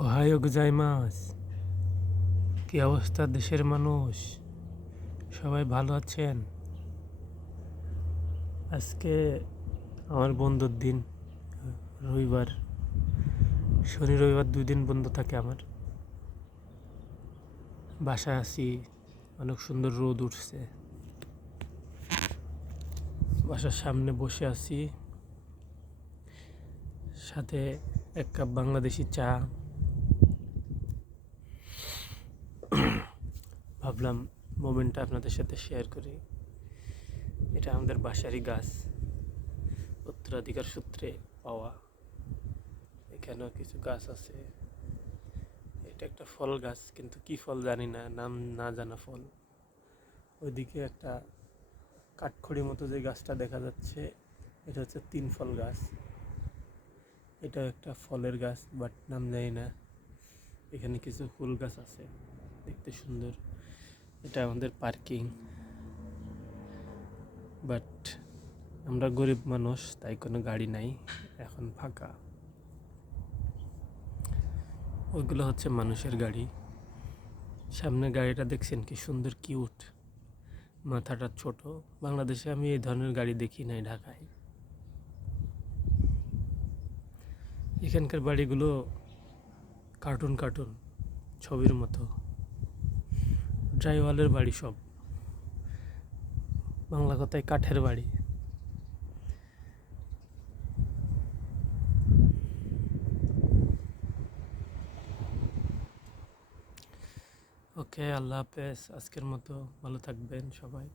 Ohio মাছ কি অবস্থা দেশের মানুষ? সবাই ভালো আছেন? আজকে আমার বন্ধুর দিন, রবিবার। শনি, রবিবার দুই দিন বন্ধ থাকে আমার। বাসায় আছি, অনেক সুন্দর রোদ উঠছে। বাসার সামনে বসে আছি। সাথে এক কাপ বাংলাদেশি চা। ভাবলাম মোমেন্টটা আপনাদের সাথে শেয়ার করি। এটা আমাদের বাসারই গাছ। উত্তরাধিকার সূত্রে পাওয়া। এখানেও কিছু গাছ আছে। এটা একটা ফল গাছ, কিন্তু কি ফল জানি না, নাম না জানা ফল। ওইদিকে একটা কাঠখড়ি মতো যে গাছটা দেখা যাচ্ছে, এটা হচ্ছে তিন ফল গাছ। এটা একটা ফলের গাছ, বাট নাম জানি না। এখানে কিছু ফুল গাছ আছে, দেখতে সুন্দর। এটা আমাদের পার্কিং বাট আমরা গরিব মানুষ, তাই কোনো গাড়ি নাই, এখন ফাঁকা। ওইগুলো হচ্ছে মানুষের গাড়ি। সামনে গাড়িটা দেখছেন কি সুন্দর কিউট মাথাটা ছোট। বাংলাদেশে আমি এই ধরনের গাড়ি দেখি নাই ঢাকায়। এখানকার বাড়িগুলো কার্টুন কার্টুন ছবির মতো। ড্রাইওয়ালের বাড়ি সব। বাংলা কথায় কাঠের বাড়ি। ওকে, আল্লাহ হাফেজ। আজকের মতো ভালো থাকবেন সবাই।